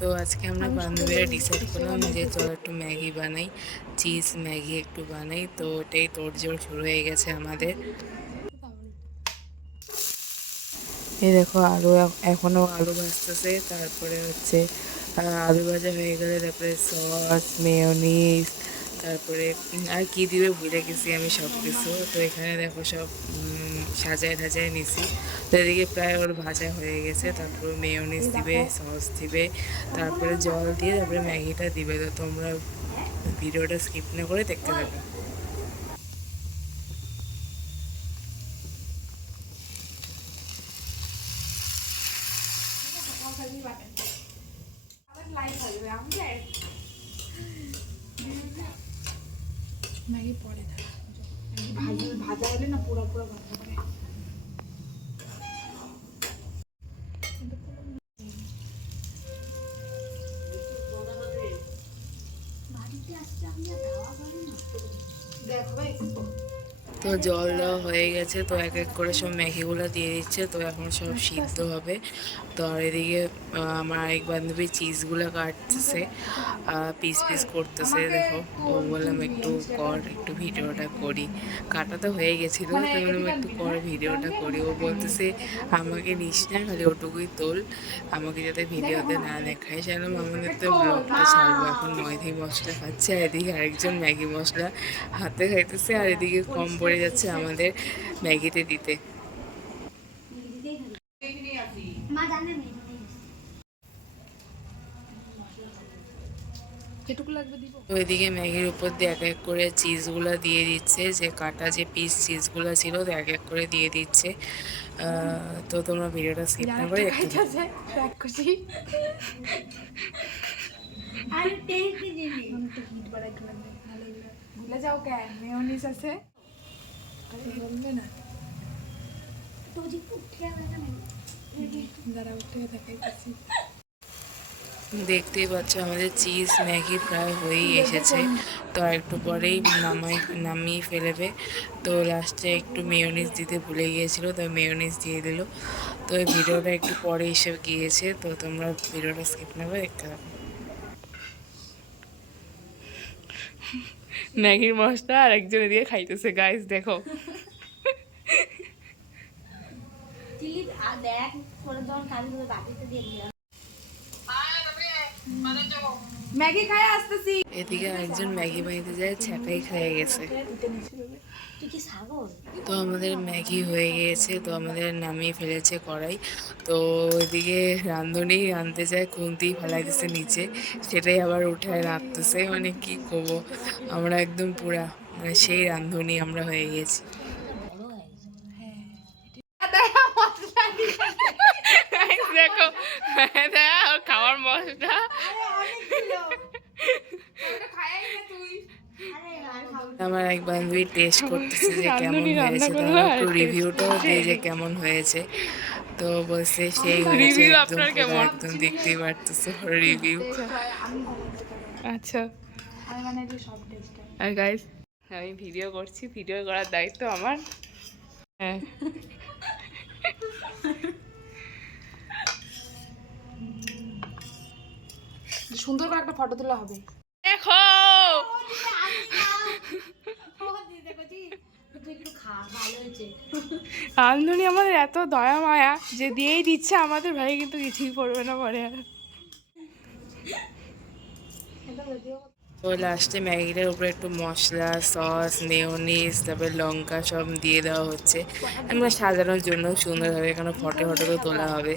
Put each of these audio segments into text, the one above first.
তো আজকে আমরা বান্ধবীরা ডিসাইড করলাম যে চলো একটু ম্যাগি বানাই, চিজ ম্যাগি একটু বানাই। তো ওটাই তোড়জোড় শুরু হয়ে গেছে আমাদের। এই দেখো আলু, এখনও আলু ভাজতেছে। তারপরে হচ্ছে আলু ভাজা হয়ে গেলে তারপরে সস, মেয়োনিজ, তারপরে আর কি দিবে ভুলে গেছি আমি সব কিছু। তো এখানে দেখো সব সাজায় ঠাজায় নিছি। তো এদিকে প্রায় ওর ভাজা হয়ে গেছে। তারপরে মেয়োনিজ দিবে, সস দিবে, তারপরে জল দিয়ে তারপরে ম্যাগিটা দিবে। তো তোমরা ভিডিওটা স্কিপ না করে দেখতে থাকো। ম্যাগি পরে ভাজা হলে না পুরো পুরো ভাজা করে। তো জল দেওয়া হয়ে গেছে। তো এক এক করে সব ম্যাগিগুলো দিয়ে দিচ্ছে। তো এখন সব সিদ্ধ হবে। তো আর এদিকে আমার আরেক বান্ধবী চিজগুলো কাটতেছে, পিস পিস করতেছে। দেখো, ও বললাম একটু কর, একটু ভিডিওটা করি। কাটা তো হয়ে গেছিলো, তো বললাম একটু কর, ভিডিওটা করি। ও বলতেছে আমাকে নিস না, খালি ওটুকুই তোল, আমাকে যাতে ভিডিওতে না দেখায়। সেরকম আমাদের তো ব্লগটা ছাড়বো। এখন ময়দাই মশলা খাচ্ছে, আর এদিকে আরেকজন ম্যাগি মশলা হাতে খাইতেছে, আর এদিকে কম পড়ে যাচ্ছে আমাদের ম্যাগিতে দিতে। ওইদিকে ম্যাগির উপর দিয়ে এক এক করে চিজগুলো দিয়ে দিচ্ছে, যে কাটা যে পিস চিজগুলো ছিল তো এক এক করে দিয়ে দিচ্ছে। তো তোমরা ভিডিওটা স্কিপ না করে দেখতে ভুলে যাও কেন, মেয়োনিজ আছে বলবে না। দাঁড়া উঠে দেখাইতেছি। দেখতেই পাচ্ছ আমাদের চিজ ম্যাগি প্রায় হয়েই এসেছে। তো আর একটু পরেই নামিয়ে ফেলবে। তো লাস্টে একটু মেয়োনিজ দিতে ভুলে গিয়েছিল, তো মেয়োনিজ দিয়ে দিল। তো এই ভিডিওটা একটু পরে এসে গিয়েছে। তো তোমরা ভিডিওটা স্কিপ না করে দেখতে পাবে। ম্যাগির মশলা আর একজনে দিয়ে খাইতেছে, গাইস দেখো। ম্যাগি খায় আসতেছি। এদিকে একজন ম্যাগি বানাইতে যায়, ছ্যাঁকাই খেয়ে গেছে। তো আমাদের ম্যাগি হয়ে গিয়েছে। তো আমাদের নামিয়ে ফেলেছে কড়াই। তো ওইদিকে রাঁধুনি রাঁধতে যায়, খুন্তি ফেলাই দিচ্ছে নিচে, সেটাই আবার উঠায় রাঁধতেছে। মানে কি করবো, আমরা একদম পুরা মানে সেই রাঁধুনি আমরা হয়ে গেছি। দেখো খাওয়ার মশলা আমার এক বান্ধবী টেস্ট করতেছে যে কেমন হয়েছে, তাহলে একটু রিভিউটাও দিয়ে যে কেমন হয়েছে। তো বলছে সেই হয়েছে, একদম দেখতেই পারতেছো রিভিউ। আচ্ছা, আর গাইস আমি ভিডিও করছি, ভিডিও করার দায়িত্ব আমার। হ্যাঁ, সুন্দর করে একটা ফটো তোলা হবে। দেখো রান্ধুনি আমাদের এত দয়া মায়া যে দিয়েই দিচ্ছে আমাদের, ভাই কিন্তু কিছুই করবে না পরে। তো লাস্টে ম্যাগিটার উপরে একটু মশলা, সস, মেয়োনিজ, তারপরে লঙ্কা সব দিয়ে দেওয়া হচ্ছে আমরা সাজানোর জন্য সুন্দরভাবে, এখানে ফটো ফটো তো তোলা হবে।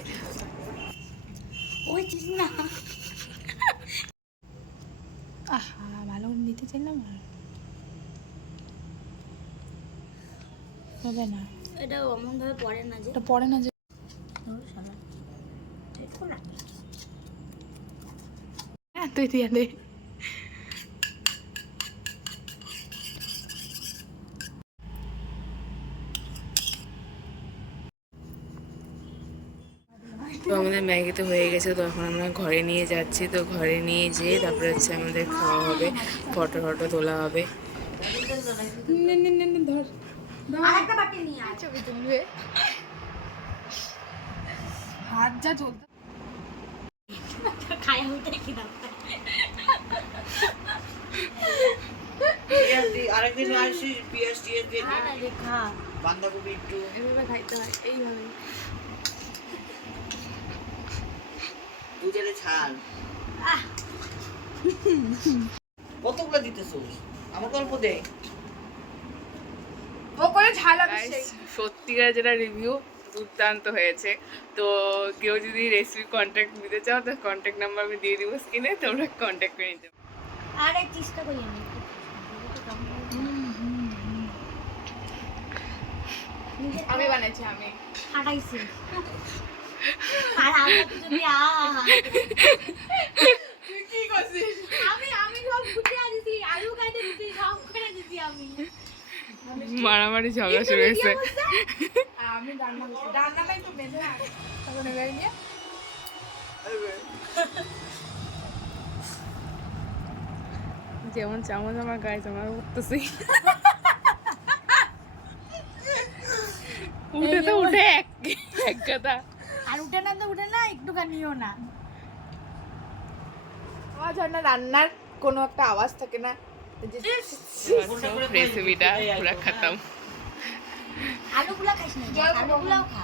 আহা, ভালো করে নিতে চাইলাম আর হবে না, এটা অমন ভাবে পড়ে না যে, এটা পড়ে না যে। হ্যাঁ, তুই দিয়ে দে। তো আমাদের ম্যাগি তো হয়ে গেছে। তো এখন আমরা ঘরে নিয়ে যাচ্ছি। তো ঘরে নিয়ে যেয়ে তারপরে হচ্ছে আমাদের খাওয়া হবে, ফটো ফটো তোলা হবে। ধর আরেকটা বাটি নিয়ে আয়। ছবি তুলবে, হাত যা চলতে। খাই হইতে কি দাও পেঁয়াজ দি আরেকদিন আসিস পেঁয়াজ টিয়াজ দিয়ে দিবি। আরে খা বাঁধাকপি একটু এভাবে খাইতে হয় এইভাবে। দুধের ছাল আহ কতগুলো দিতেছোস আমাকে অল্প দে। ও করে ঝাল হবে Guys, সেই। সত্যিকার যেটা রিভিউ দুর্দান্ত হয়েছে। তো কেউ যদি রেসিপি কন্ট্যাক্ট নিতে চাও তো কন্ট্যাক্ট নাম্বার আমি দিয়ে দিব স্ক্রিনে, তোমরা কন্ট্যাক্ট করে নিতে পারো। আরে চেষ্টা করি আমি আমি বানাইছি আমি। হাঁটাইছি আর আমরা তো যদি তুই কি করছিস? আমি সব গুছিয়ে দিছি আলু কাটে দিছি সব করে দিছি আমি মারামারি ঝগড়া শুরু হয়েছে। আমি রান্না করছি। রান্নাটাই তো মেন না। তখন এবার নিয়ে যেমন চামচ আমার গায়ে জমা করতেছি, উঠে তো উঠে এক কথা। আর উঠে না একটুখানিও না আমার ঝর্ণা রান্নার কোনো একটা আওয়াজ থাকে না। এই যে রেসিপিটা পুরা খতম। আলুগুলা খাইস না আলুগুলাও খা